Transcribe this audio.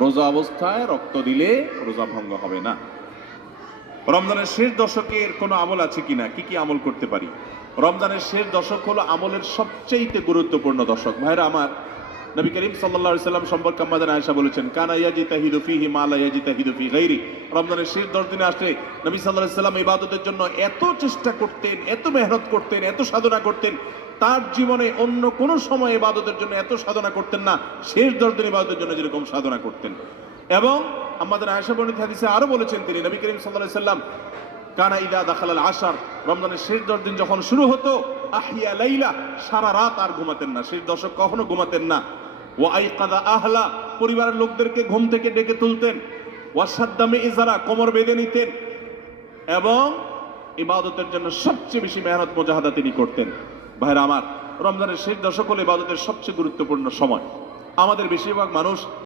রোজা অবস্থায় রক্ত দিলে রোজা ভঙ্গ হবে না। রমজানের শেষ দশকের কোনো আমল আছে কিনা, কি কি আমল করতে পারি? রমজানের শেষ দশক হলো আমলের সবচেয়ে গুরুত্বপূর্ণ দশক। ভাইরা আমার, নবী করিম সাল্লাল্লাহু আলাইহি সাল্লাম সম্পর্কে আম্মা জান আয়েশা বলেছেন, কানা ইয়াজিতাহিদু ফীহি মা লা ইয়াজিতাহিদু ফী গায়রি। রমজানের শেষ 10 দিনে আসলে নবী সাল্লাল্লাহু আলাইহি সাল্লাম ইবাদতের জন্য এত চেষ্টা করতেন, এত মেহনত করতেন, এত সাধনা করতেন, তার জীবনে অন্য কোন সময় ইবাদতের জন্য এত সাধনা করতেন না, শেষ 10 দিন ইবাদতের জন্য যেরকম সাধনা করতেন। এবং আম্মা জান আয়েশা বর্ণিত হাদিসে আরো বলেছেন তিনি, নবী করিম সাল্লাল্লাহু আলাইহি সাল্লাম কানা ইদা দাখালাল আশার, রমজানের শেষ 10 দিন যখন শুরু হতো, আহিয়া লাইলা, সারা রাত আর ঘুমাতেন না, শেষ দশক কখনো ঘুমাতেন না। ওয়া আইকাদা আহলা, পরিবারের লোকদেরকে ঘুম থেকে ডেকে তুলতেন। ওয়া সাদ্দামে ইজারা, কোমর বেঁধে নিতেন। এবং ইবাদতের জন্য সবচেয়ে বেশি মেহনত মুজাহাদা তিনি করতেন। ভাইরা আমার, রমজানের শেষ দশক হলো ইবাদতের সবচেয়ে গুরুত্বপূর্ণ সময়। আমাদের বেশিরভাগ মানুষ